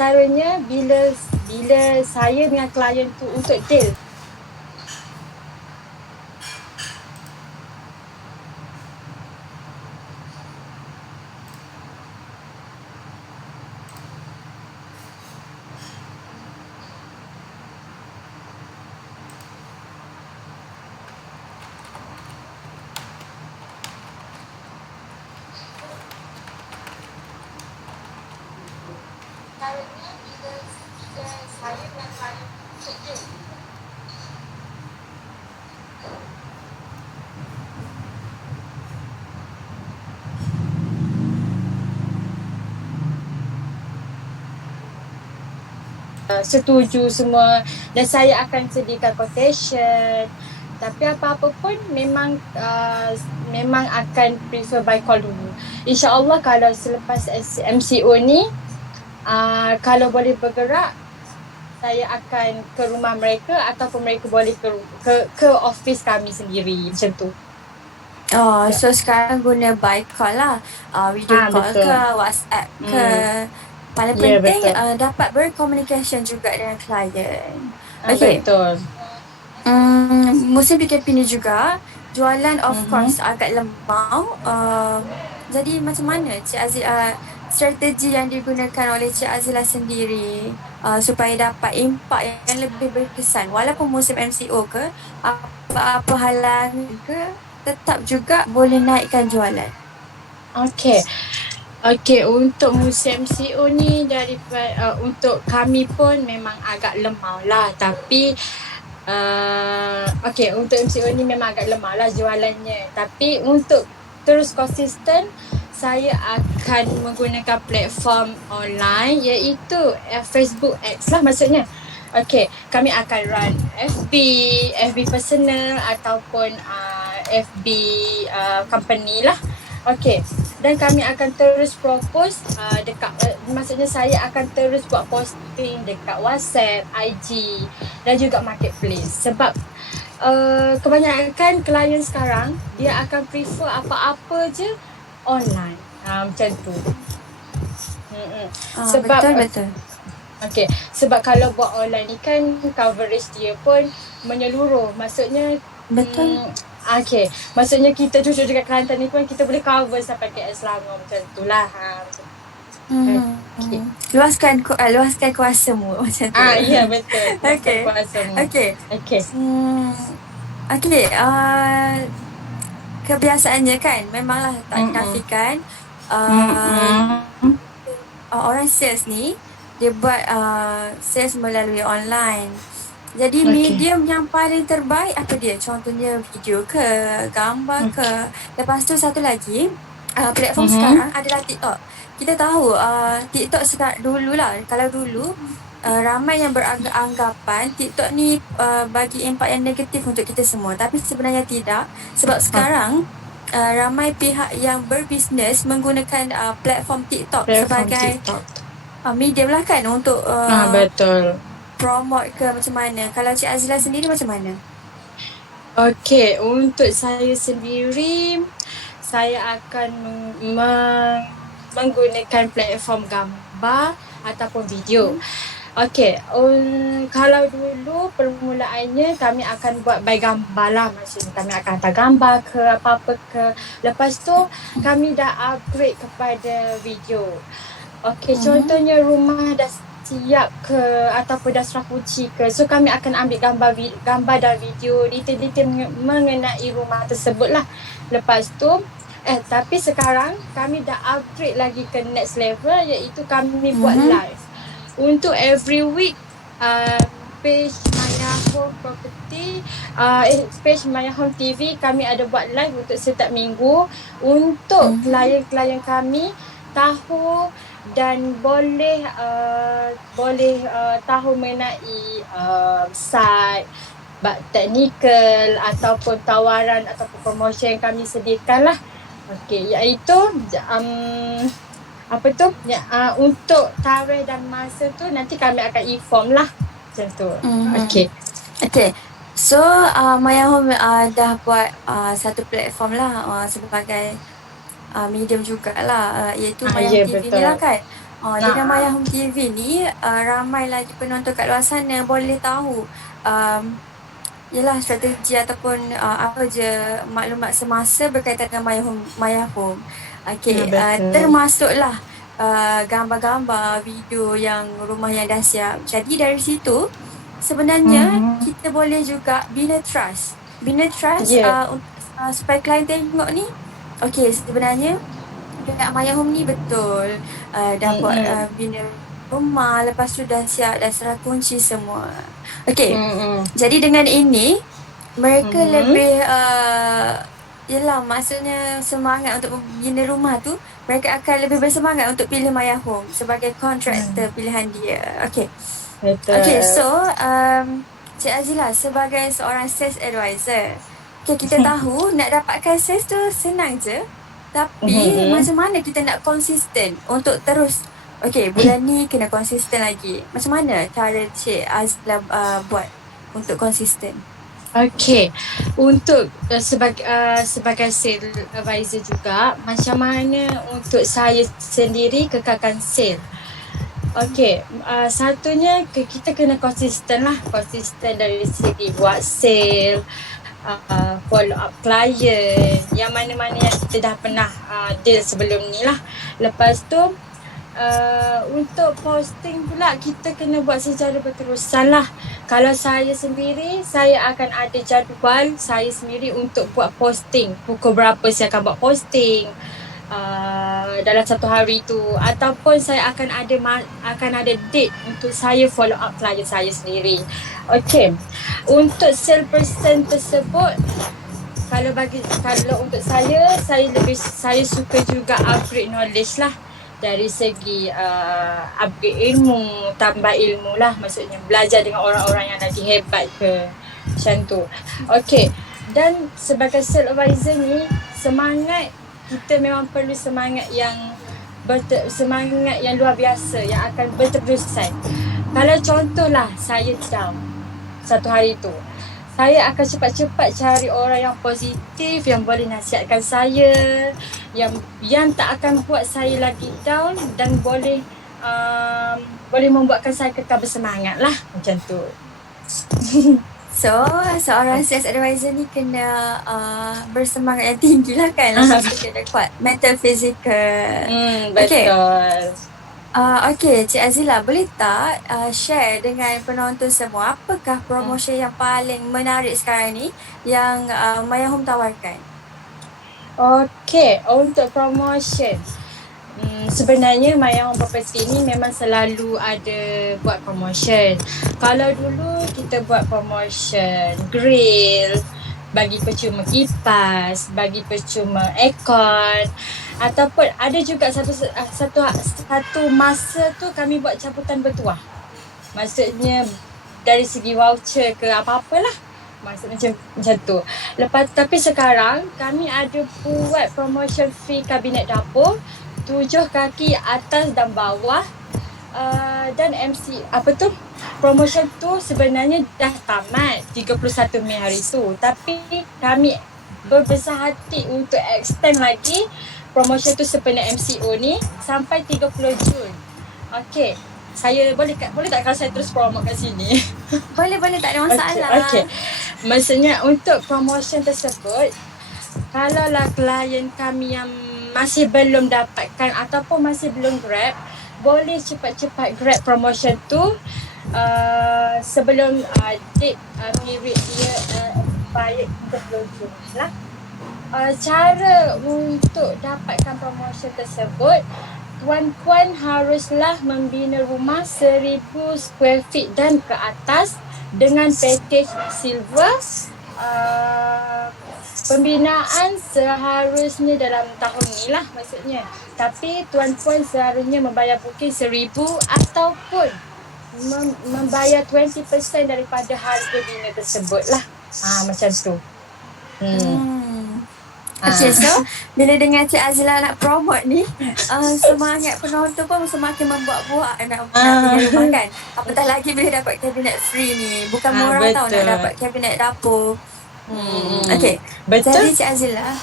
antaranya bila saya dengan klien tu untuk deal. Antaranya bila saya dengan klien untuk deal. Setuju semua dan saya akan sediakan quotation, tapi apa-apa pun memang akan prefer by call dulu. InsyaAllah kalau selepas MCO ni kalau boleh bergerak, saya akan ke rumah mereka ataupun mereka boleh ke office kami sendiri, macam tu. So sekarang guna by call lah, video call betul. ke WhatsApp ke. Paling penting dapat berkomunikasi juga dengan klien. Okay. Betul. Musim PKP ni juga jualan of course agak lemau. Jadi macam mana Cik Azila, strategi yang digunakan oleh Cik Azila sendiri supaya dapat impak yang lebih berkesan walaupun musim MCO ke, apa halangan ke, tetap juga boleh naikkan jualan? Okey, untuk musim MCO ni untuk kami pun memang agak lemau lah, tapi untuk MCO ni memang agak lemah lah jualannya. Tapi untuk terus konsisten, saya akan menggunakan platform online iaitu Facebook Ads lah maksudnya. Kami akan run FB personal ataupun FB company lah. Dan kami akan terus propose maksudnya saya akan terus buat posting dekat WhatsApp, IG dan juga marketplace. Sebab kebanyakan klien sekarang dia akan prefer apa-apa je online. Macam tu. Sebab betul. Sebab kalau buat online ni kan coverage dia pun menyeluruh. Maksudnya betul. Maksudnya kita cucuk dekat Kelantan ni pun kita boleh cover sampai KL Selangor, macam tu lah. Luaskan kuasamu macam tu. Ya betul. Kuasamu. Kebiasaannya kan memanglah tak dinafikan orang sales ni dia buat sales melalui online. Jadi medium yang paling terbaik apa dia? Contohnya video ke, gambar ke. Lepas tu satu lagi, platform sekarang adalah TikTok. Kita tahu TikTok dululah. Kalau dulu ramai yang beranggapan TikTok ni bagi impak yang negatif untuk kita semua. Tapi sebenarnya tidak. Sebab sekarang ramai pihak yang berbisnes menggunakan platform TikTok sebagai medium lah kan untuk betul. promote ke macam mana. Kalau Cik Azila sendiri macam mana? Untuk saya sendiri, saya akan menggunakan platform gambar ataupun video. Kalau dulu permulaannya kami akan buat by gambar lah. Maksudnya kami akan hantar gambar ke apa-apa ke. Lepas tu kami dah upgrade kepada video. Contohnya rumah dah siap ke ataupun dah serah kunci ke. So kami akan ambil gambar dan video detail-detail mengenai rumah tersebut lah. Lepas tu tapi sekarang kami dah upgrade lagi ke next level iaitu kami buat live. Untuk every week page Maya Home Property, page Maya Home TV kami ada buat live untuk setiap minggu untuk klien-klien kami tahu dan boleh tahu mengenai site, teknikal ataupun tawaran ataupun promosi yang kami sediakan lah. Iaitu untuk tarikh dan masa tu nanti kami akan inform lah. Macam tu. So Maya Home dah buat satu platform lah sebagai medium jugalah iaitu Maya TV ni lah kan. Dengan My Home TV ni ramai lagi penonton kat luar sana boleh tahu ialah strategi ataupun apa je maklumat semasa berkaitan dengan My Home. Okey, Betul. termasuklah gambar-gambar, video yang rumah yang dah siap. Jadi dari situ sebenarnya kita boleh juga bina trust. Bina trust supaya klien tengok ni, okey sebenarnya dekat My Home ni betul dah buat bina rumah, lepas tu dah siap, dah serah kunci semua. Okey. Jadi dengan ini mereka lebih yelah maksudnya semangat untuk membina rumah tu, mereka akan lebih bersemangat untuk pilih My Home sebagai kontraktor pilihan dia. Okey. Betul. Okey, so Cik Azila sebagai seorang sales advisor, okay, kita tahu nak dapatkan sales tu senang je, tapi macam mana kita nak konsisten untuk terus, okay bulan ni kena konsisten lagi. Macam mana cara Cik Azila buat untuk konsisten? Okay, untuk sebagai sales advisor juga, macam mana untuk saya sendiri kekalkan sales. Okay, satunya kita kena konsisten lah. Konsisten dari segi buat sale, follow up client, yang mana-mana yang kita dah pernah deal sebelum ni lah. Lepas tu, untuk posting pula kita kena buat secara berterusan lah. Kalau saya sendiri, saya akan ada jadual saya sendiri untuk buat posting. Pukul berapa saya akan buat posting dalam satu hari tu, ataupun saya akan ada date untuk saya follow up klien saya sendiri. Okay, untuk sales person tersebut, kalau untuk saya suka juga upgrade knowledge lah, dari segi upgrade ilmu, tambah ilmu lah, maksudnya belajar dengan orang-orang yang lagi hebat ke, macam tu. Okay, dan sebagai sales advisor ni, kita memang perlu semangat yang luar biasa yang akan berterusan. Kalau contohlah saya down satu hari tu, saya akan cepat-cepat cari orang yang positif, yang boleh nasihatkan saya, yang tak akan buat saya lagi down dan boleh membuatkan saya kekal bersemangat lah, macam tu. So, seorang sales advisor ni kena bersemangat yang tinggi lah kan. Lepas tu kena kuat mental, physical. Betul. Okay, Cik Azila, boleh tak share dengan penonton semua apakah promotion yang paling menarik sekarang ni yang My Home tawarkan? Okay, untuk promotion, sebenarnya My Home Property ni memang selalu ada buat promotion. Kalau dulu kita buat promotion grill, bagi percuma kipas, bagi percuma aircon, ataupun ada juga satu masa tu kami buat cabutan bertuah. Maksudnya dari segi voucher ke apa-apalah. Maksud macam tu. Tapi sekarang kami ada buat promotion free kabinet dapur 7 kaki atas dan bawah, dan promotion tu sebenarnya dah tamat 31 Mei hari tu, tapi kami berbesar hati untuk extend lagi promotion tu sepenuh MCO ni sampai 30 Jun. Okay, saya boleh tak kalau saya terus promote kat sini? Boleh, tak ada masalah. Okay. Maksudnya untuk promotion tersebut, kalaulah klien kami yang masih belum dapatkan ataupun masih belum grab, boleh cepat-cepat grab promotion tu sebelum date period dia expired 30 Jun lah. Cara untuk dapatkan promotion tersebut, tuan-puan haruslah membina rumah 1000 square feet dan ke atas dengan package silver. Pembinaan seharusnya dalam tahun ni lah maksudnya. Tapi tuan-puan seharusnya membayar booking 1000 ataupun membayar 20% daripada harga bina tersebut lah. Macam tu. Okay, so bila dengan Cik Azila nak promote ni, semangat penonton pun semakin membuat-buat nak bina rumah kan. Apatah lagi bila dapat kabinet free ni. Bukan murah tau nak dapat kabinet dapur. Okay. Betul? Jadi Cik Azila,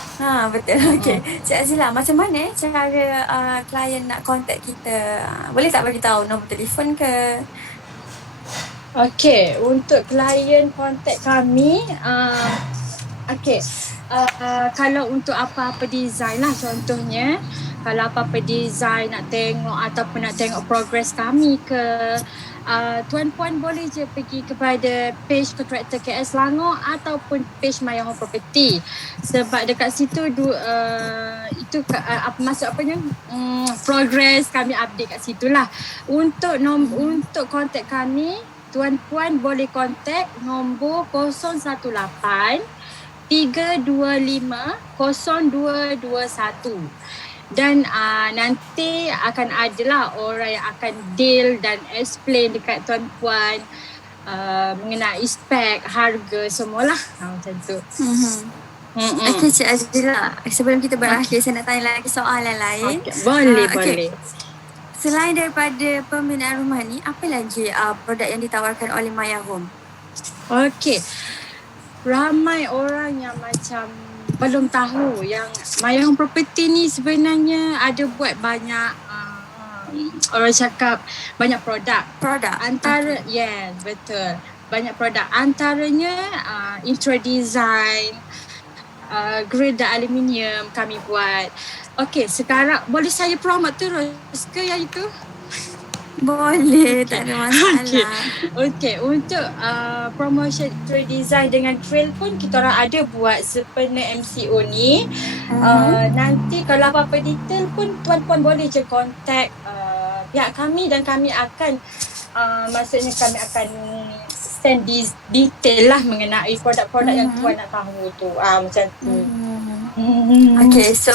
betul. Okay. Cik Azila, macam mana cara klien nak contact kita? Boleh tak bagi tahu nombor telefon ke? Okey, untuk klien kontak kami, okey, kalau untuk apa-apa design lah contohnya, kalau apa-apa design nak tengok ataupun nak tengok progress kami ke, tuan-puan boleh je pergi kepada page Kontraktor KL Selangor ataupun page My Home Property. Sebab dekat situ itu apa maksud apanya? Progress kami update kat situ lah. Untuk kontak kami, tuan-puan boleh kontak nombor 018 325 0221 dan nanti akan adalah orang yang akan deal dan explain dekat tuan-puan mengenai spek, harga semualah. Macam tu. Okey Cik Azila, sebelum kita berakhir saya nak tanya lagi soalan lain. Boleh. Selain daripada pembinaan rumah ni, apa lagi produk yang ditawarkan oleh Maya Home? Okey. Ramai orang yang macam belum tahu yang Maya Home Property ni sebenarnya ada buat banyak orang cakap banyak produk. Antara yes, betul. Banyak produk. Antaranya interior design, grill dan aluminium kami buat. Okey, sekarang boleh saya promote terus ke yang itu? Boleh, tak ada masalah. Okey, untuk promotion interior design dengan grill pun kita orang ada buat sempena MCO ni. Nanti kalau apa-apa detail pun tuan-puan boleh je contact pihak kami dan kami akan maksudnya kami akan send detail lah mengenai produk-produk yang tuan nak tahu tu. Macam tu. Okay, so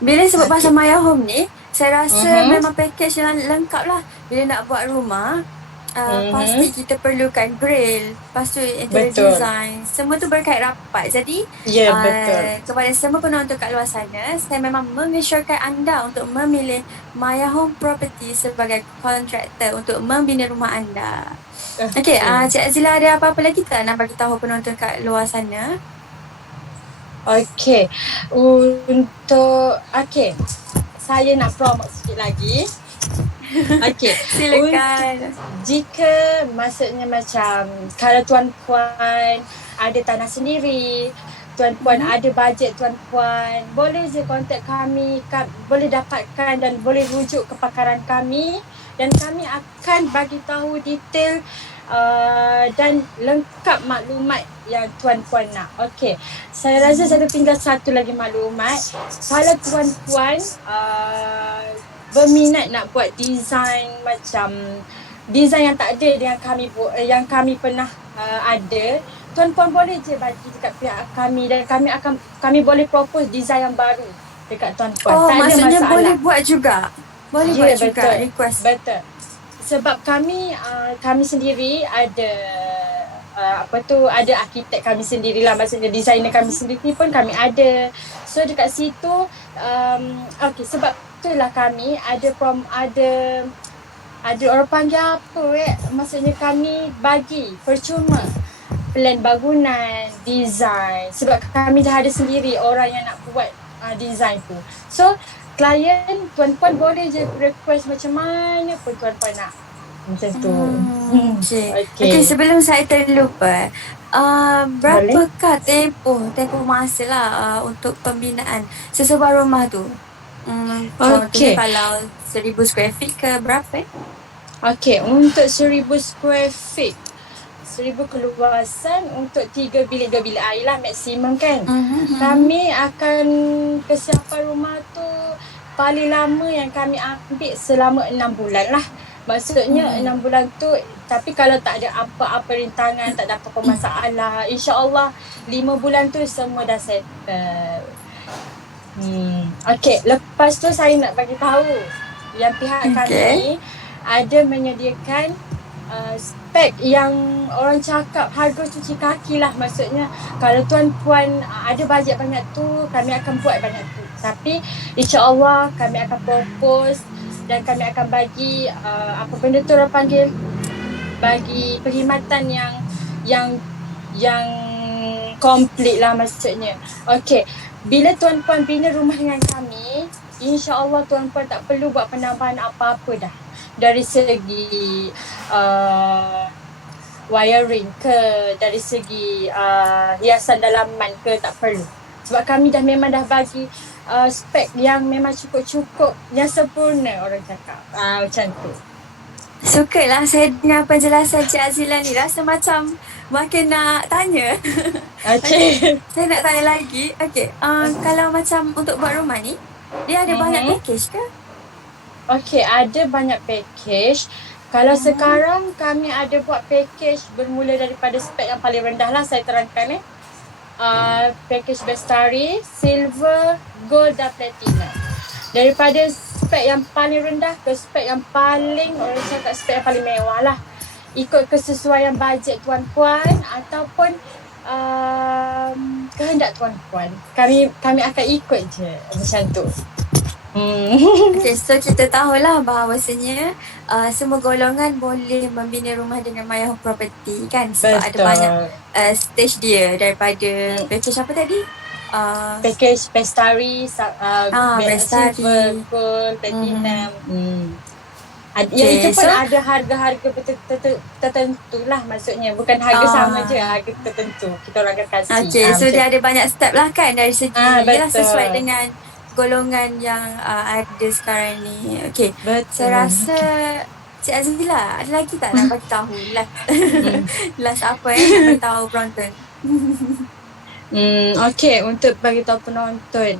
bila sebut pasal Maya Home ni, saya rasa memang package yang lengkap lah. Bila nak buat rumah, pasti kita perlukan grill, lepas tu interior design, semua tu berkait rapat. Jadi kepada semua penonton kat luar sana, saya memang mengesyorkan anda untuk memilih Maya Home Property sebagai kontraktor untuk membina rumah anda. Okay, Cik Azila ada apa-apa lagi tak nak bagi tahu penonton kat luar sana? Okey, saya nak promote sikit lagi. Okey, silakan. Jika maksudnya macam kalau tuan-puan ada tanah sendiri, tuan-puan ada bajet tuan-puan, boleh je kontak kami, boleh dapatkan dan boleh rujuk kepakaran kami dan kami akan bagi tahu detail dan lengkap maklumat yang tuan-puan nak. Okey, saya rasa saya tinggal satu lagi maklumat. Kalau tuan-puan berminat nak buat design macam design yang tak ada yang kami pernah ada, tuan-puan boleh je bagi dekat pihak kami dan kami boleh propose design yang baru dekat tuan-puan. Oh, tak maksudnya ada boleh buat juga. Boleh buat juga request. Betul. Sebab kami sendiri ada ada arkitek kami sendirilah, maksudnya designer kami sendiri pun kami ada. So dekat situ sebab itulah kami ada orang panggil apa maksudnya kami bagi percuma plan bangunan, design, sebab kami dah ada sendiri orang yang nak buat design tu. So klien tuan-puan boleh je request macam mana pun tuan-puan nak. Macam tu. Okay, sebelum saya terlupa, berapakah tempoh masa lah untuk pembinaan sesebuah rumah tu? Contohnya kalau 1,000 square feet ke berapa? Okay, untuk 1,000 square feet, 1,000 keluasan untuk 3 bilik 2 bilik air lah maksimum kan. Kami akan kesiapan rumah tu paling lama yang kami ambil selama 6 bulan lah. Maksudnya 6 bulan tu, tapi kalau tak ada apa-apa rintangan, tak ada apa-apa masalah, insya-Allah 5 bulan tu semua dah settle. Okey, lepas tu saya nak bagi tahu yang pihak kami ada menyediakan spek yang orang cakap harga cuci kaki lah. Maksudnya kalau tuan-puan ada bajet banyak tu, kami akan buat banyak tu. Tapi insya-Allah kami akan propose dan kami akan bagi apa benda tu orang panggil, bagi perkhidmatan yang Complete lah maksudnya. Okey, bila tuan-puan bina rumah dengan kami, insya-Allah tuan-puan tak perlu buat penambahan apa-apa dah. Dari segi wiring ke, dari segi hiasan dalaman ke, tak perlu. Sebab kami memang dah bagi spek yang memang cukup-cukup, yang sempurna orang cakap. Macam tu. Suka lah saya dengar penjelasan Cik Azila ni. Rasa macam makin nak tanya. Okey. Saya nak tanya lagi. Okey, kalau macam untuk buat rumah ni, dia ada banyak package ke? Okey, ada banyak package. Kalau sekarang kami ada buat package bermula daripada spek yang paling rendah lah, saya terangkan package Bestari, Silver, Gold dan Platinum. Daripada spek yang paling rendah ke spek yang paling, orang cakap spek yang paling mewah lah. Ikut kesesuaian bajet tuan-puan ataupun kehendak tuan-puan. Kami akan ikut je macam tu. Okay, so kita tahulah bahawasanya semua golongan boleh membina rumah dengan Maya Home Property kan, sebab Betul. ada banyak stage dia daripada package apa tadi? Package Bestari, Bestari, Silver, Gold, Platinum. Yang Okay, itu pun so- ada harga-harga tertentu lah, maksudnya bukan harga sama je, harga tertentu kita orang akan kasih. Okay, so dia ada banyak step lah kan, dari segi betul. sesuai dengan golongan yang ada sekarang ni. Okay, Betul. saya rasa Cik Azila ada lagi tak nak bagi tahu last apa nak bagi tahu penonton? Okey, untuk bagi tahu penonton,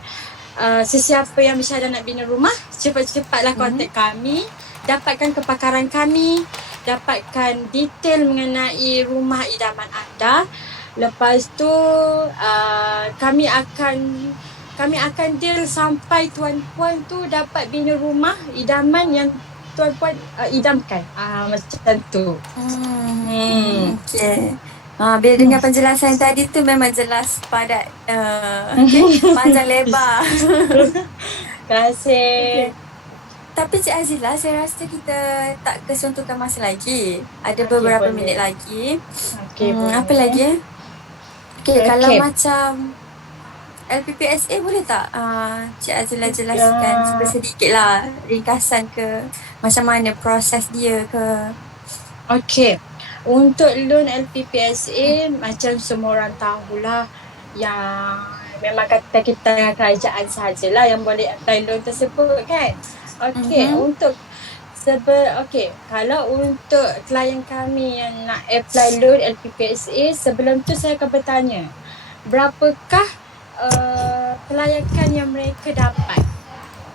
sesiapa yang bersyada nak bina rumah, cepat-cepatlah kontak kami, dapatkan kepakaran kami, dapatkan detail mengenai rumah idaman anda. Lepas tu kami akan deal sampai tuan-puan tu dapat bina rumah idaman yang tuan-puan idamkan. Macam tu. Okay. Bila dengar penjelasan tadi tu memang jelas padat, panjang lebar. Terima kasih. Okay. Tapi Cik Azila, saya rasa kita tak kesuntukan masa lagi. Ada beberapa minit lagi. Okay, apa lagi? Okay, kalau macam LPPSA boleh tak Cik Azila jelaskan sedikit lah ringkasan ke macam mana proses dia ke? Okey, untuk loan LPPSA macam semua orang tahulah, yang memang kata kita dengan kerajaan sahajalah yang boleh apply loan tersebut kan. Okey, kalau untuk klien kami yang nak apply loan LPPSA, sebelum tu saya akan bertanya, berapakah kelayakan yang mereka dapat?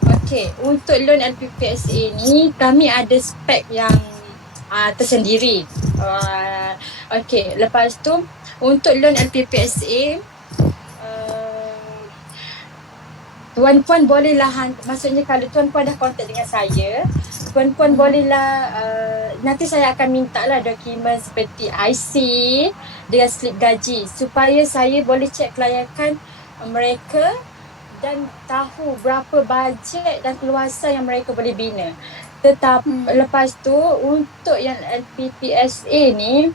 Okey, untuk loan LPPSA ni kami ada spek yang tersendiri. Okey, lepas tu untuk loan LPPSA tuan-puan bolehlah maksudnya kalau tuan-puan dah kontak dengan saya, tuan-puan bolehlah nanti saya akan mintalah dokumen seperti IC dengan slip gaji supaya saya boleh cek kelayakan mereka dan tahu berapa bajet dan keluasan yang mereka boleh bina. Tetapi lepas tu untuk yang LPPSA ni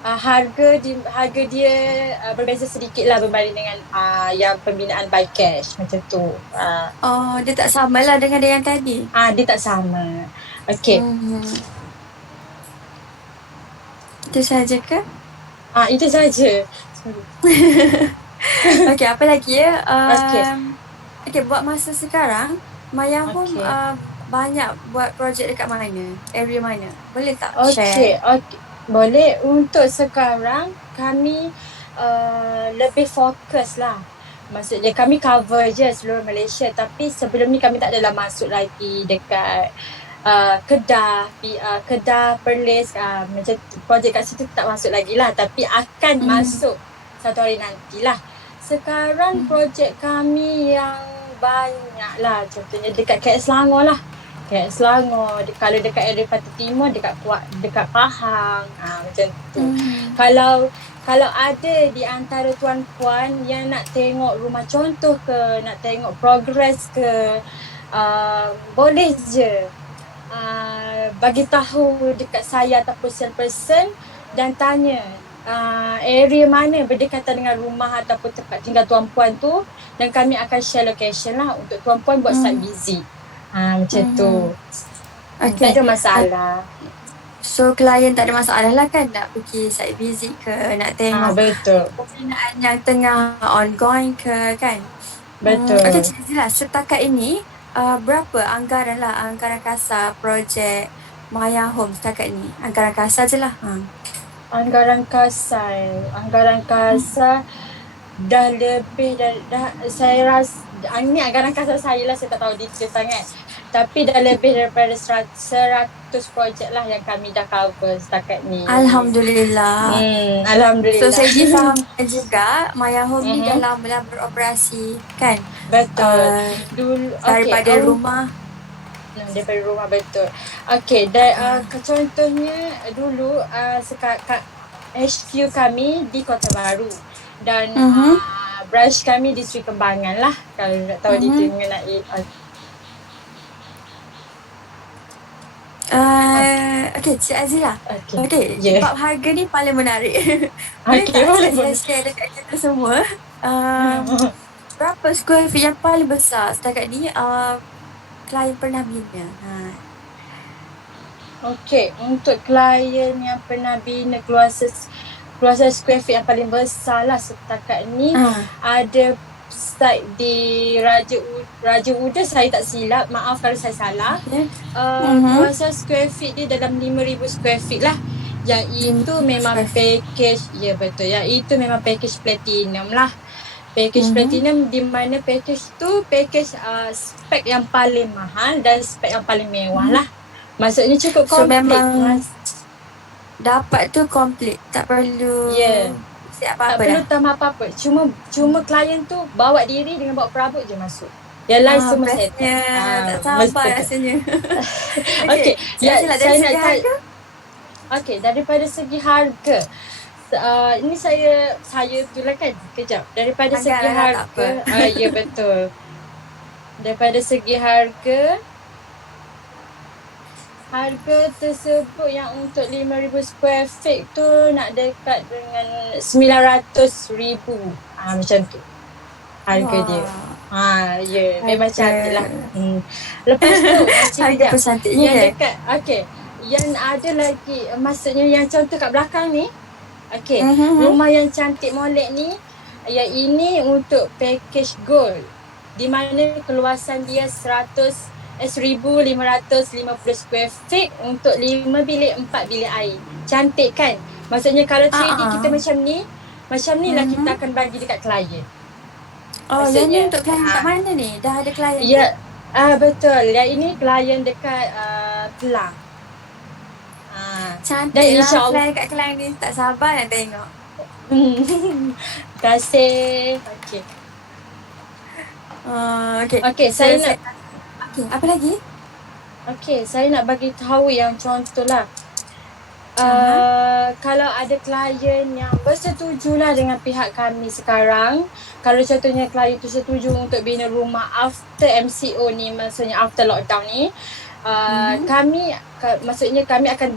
harga dia berbeza sedikit lah berbanding dengan yang pembinaan by cash macam tu. Dia tak sama lah dengan yang tadi. Dia tak sama. Okey. Itu sahaja ke? Itu saja. Okey, apa lagi ya? Okey, buat masa sekarang Maya Home banyak buat projek dekat mana? Area mana? Boleh tak share? Okey. Boleh. Untuk sekarang kami lebih fokus lah. Maksudnya kami cover je seluruh Malaysia, tapi sebelum ni kami tak adalah masuk lagi dekat Kedah, Perlis, macam projek kat situ tak masuk lagi lah, tapi akan masuk satu hari nantilah. Sekarang projek kami yang banyak lah, contohnya dekat KL Selangor lah. KL Selangor, kalau dekat area Pantai Timur, dekat Pahang, macam tu. Kalau ada di antara tuan-puan yang nak tengok rumah contoh ke, nak tengok progress ke, boleh je bagi tahu dekat saya ataupun salesperson dan tanya area mana berdekatan dengan rumah ataupun tempat tinggal tuan puan tu, dan kami akan share location lah untuk tuan puan buat site visit. Macam tu. Tak Okay. ada masalah. So klien tak ada masalah lah kan nak pergi site visit ke, nak tengok Betul. pembinaan yang tengah ongoing ke kan. Betul. Okay, Cik Azila, setakat ini berapa anggaran kasar projek Maya Home setakat ni? Anggaran kasar je lah. Anggaran kasar dah lebih dah saya rasa ini anggaran kasar saya lah, saya tak tahu detail sangat. Tapi dah lebih daripada 100 projek lah yang kami dah cover setakat ni. Alhamdulillah. Alhamdulillah. So saya difahamkan juga Maya Home ni dah lama dah beroperasi kan? Betul. Dulu daripada rumah. Daripada rumah, betul. Okay, contohnya dulu HQ kami di Kota Baru dan branch kami di Sri Kembangan lah, kalau nak tahu detail mengenai Okay, Cik Azila. Okay, yeah. Bab harga ni paling menarik. Boleh tak Cik Azila share dekat kita semua? Berapa square feet yang paling besar setakat ni klien pernah bina? Okay, untuk klien yang pernah bina keluasan square feet yang paling besar lah setakat ni ada site di Raja Uda, saya tak silap, maaf kalau saya salah. Keluasan square feet dia dalam 5,000 square feet lah. Yang itu memang package, ya betul, yang itu memang package platinum lah. Package platinum di mana package tu package spek yang paling mahal dan spek yang paling mewah lah. Maksudnya cukup komplit. So memang dapat tu komplit, tak perlu tak perlu tambah apa-apa. Cuma klien tu bawa diri dengan bawa perabot je masuk. Yang lain semua set. Tak sabar rasanya. Okay. Dari segi harga? Okay, daripada segi harga. Ini saya tularkan kejap. Daripada segi harga. Ya betul. Daripada segi harga tersebut yang untuk 5,000 square feet tu nak dekat dengan 900,000. Macam tu harga dia. Memang cantik lah. Lepas tu harga cantiknya yang dekat, okay, yang ada lagi, maksudnya yang contoh kat belakang ni, okay, rumah yang cantik molek ni, yang ini untuk package gold, di mana keluasan dia 1,550 square feet untuk 5 bilik 4 bilik air. Cantik kan? Maksudnya kalau 3D kita macam ni lah kita akan bagi dekat klien. Yang ni untuk klien kat mana ni? Dah ada klien? Ya, betul. Yang ini klien dekat Kelang. Cantik lah klien kat Kelang ni. Tak sabar nak tengok. Terima kasih. Okay, saya nak apa lagi? Okay, saya nak bagi tahu yang contoh lah. Kalau ada klien yang bersetuju lah dengan pihak kami sekarang, kalau contohnya klien tu setuju untuk bina rumah after MCO ni, maksudnya after lockdown ni, kami akan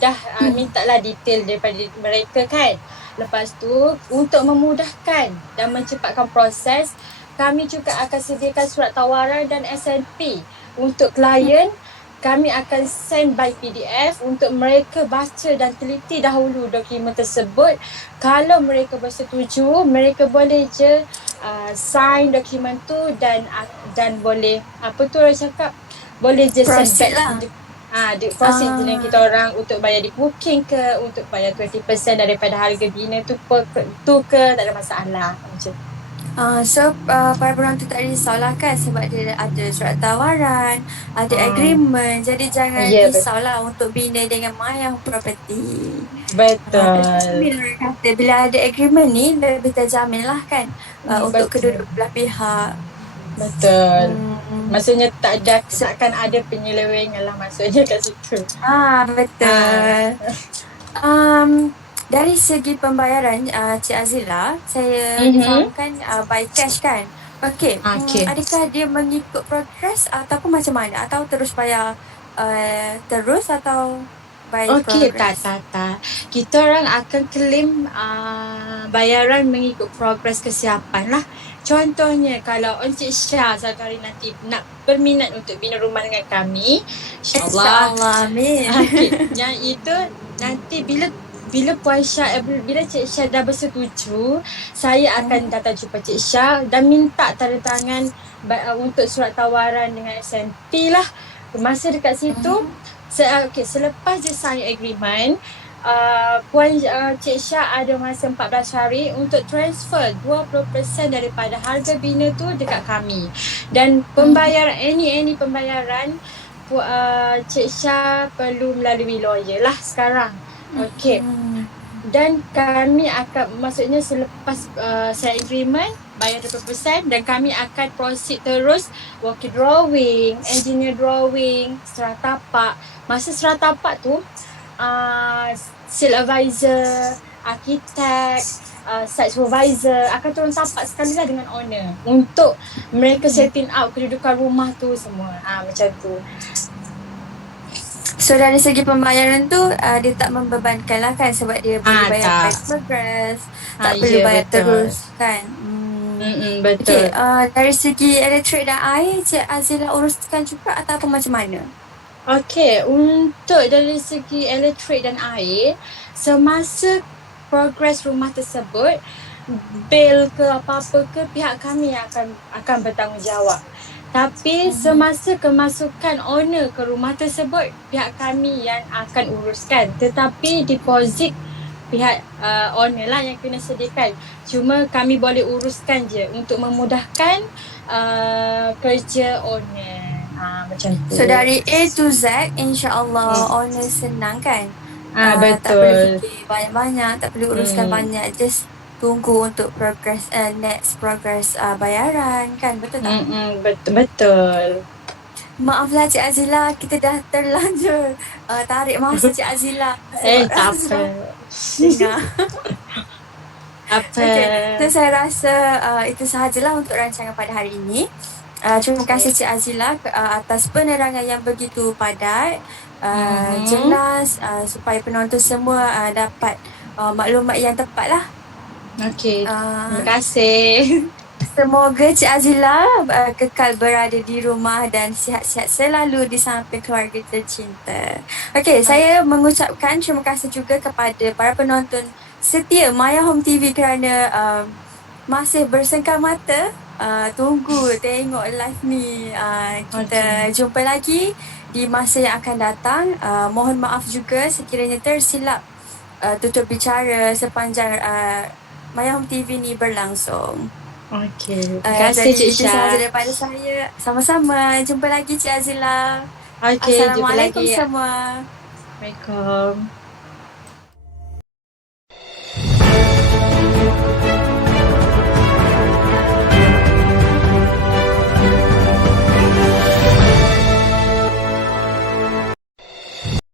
dah minta lah detail daripada mereka kan. Lepas tu untuk memudahkan dan mencepatkan proses, kami juga akan sediakan surat tawaran dan SNP untuk klien. Kami akan send by PDF untuk mereka baca dan teliti dahulu dokumen tersebut. Kalau mereka bersetuju, mereka boleh je sign dokumen tu dan boleh, apa tu orang cakap, boleh je send back lah. Proceed dengan kita orang untuk bayar di booking ke, untuk bayar 20% daripada harga bina tu ke, tak ada masalah macam tu. So para penonton tak risaulah kan, sebab dia ada surat tawaran, ada agreement, jadi jangan risaulah untuk bina dengan Maya Property. Betul. Bila ada agreement ni lebih terjamin lah kan, untuk kedua belah pihak. Betul. Maksudnya tak akan ada penyelewengan lah maksudnya kat situ. Betul. Dari segi pembayaran Cik Azila, saya difahamkan by cash kan? Okay. Adakah dia mengikut progres ataupun macam mana? Atau terus bayar terus atau by Okey, tak, progress? tak, tak. Kita orang akan claim bayaran mengikut progres kesiapan lah. Contohnya kalau Encik Syah satu hari nanti nak berminat untuk bina rumah dengan kami, InsyaAllah. InsyaAllah, amin. Okey, yang itu nanti bila Puan Syah, bila Cik Syah dah bersetuju, saya akan datang jumpa Cik Syah dan minta tanda tangan untuk surat tawaran dengan SMP lah. Masa dekat situ, selepas je sign agreement, Cik Syah ada masa 14 hari untuk transfer 20% daripada harga bina tu dekat kami. Dan pembayaran, any pembayaran, Cik Syah perlu melalui lawyer lah sekarang. Okey. Dan kami akan, maksudnya selepas sign agreement, bayar 20% dan kami akan proceed terus working drawing, engineer drawing, seratapak. Masa seratapak tu, sale advisor, arkitek, site supervisor akan turun tapak sekali lah dengan owner untuk mereka setting out kedudukan rumah tu semua. Macam tu. So dari segi pembayaran tu dia tak membebankan lah kan, sebab dia boleh bayar by progress, tak perlu bayar betul. terus kan. Betul. Dari segi elektrik dan air, Cik Azila uruskan juga atau macam mana? Okey, untuk dari segi elektrik dan air, semasa progres rumah tersebut, bil ke apa-apa ke, pihak kami akan bertanggungjawab. Tapi semasa kemasukan owner ke rumah tersebut, pihak kami yang akan uruskan. Tetapi deposit pihak owner lah yang kena sediakan. Cuma kami boleh uruskan je untuk memudahkan kerja owner. Macam tu. So dari A to Z, insyaAllah owner senang kan? Betul. Tak perlu fikir banyak-banyak, tak perlu uruskan banyak. Just tunggu untuk progress, next progress bayaran kan, betul tak? Betul. Maaflah Cik Azila, kita dah terlanjur tarik masa Cik Azila. Tak apa. Apa? Okay, so saya rasa itu sahajalah untuk rancangan pada hari ini. Terima kasih Cik Azila atas penerangan yang begitu padat, jelas, supaya penonton semua dapat maklumat yang tepat lah. Okey, terima kasih. Semoga Cik Azila kekal berada di rumah dan sihat-sihat selalu di samping keluarga tercinta. Okey, saya mengucapkan terima kasih juga kepada para penonton setia Maya Home TV kerana masih bersengkam mata tunggu tengok live ni. Kita jumpa lagi di masa yang akan datang. Mohon maaf juga sekiranya tersilap tutur bicara sepanjang Maya Home TV ni berlangsung. Okey, terima kasih Cik Syah. Itu sahaja daripada saya. Sama-sama. Jumpa lagi Cik Azila. Okey, jumpa lagi. Assalamualaikum semua. Assalamualaikum.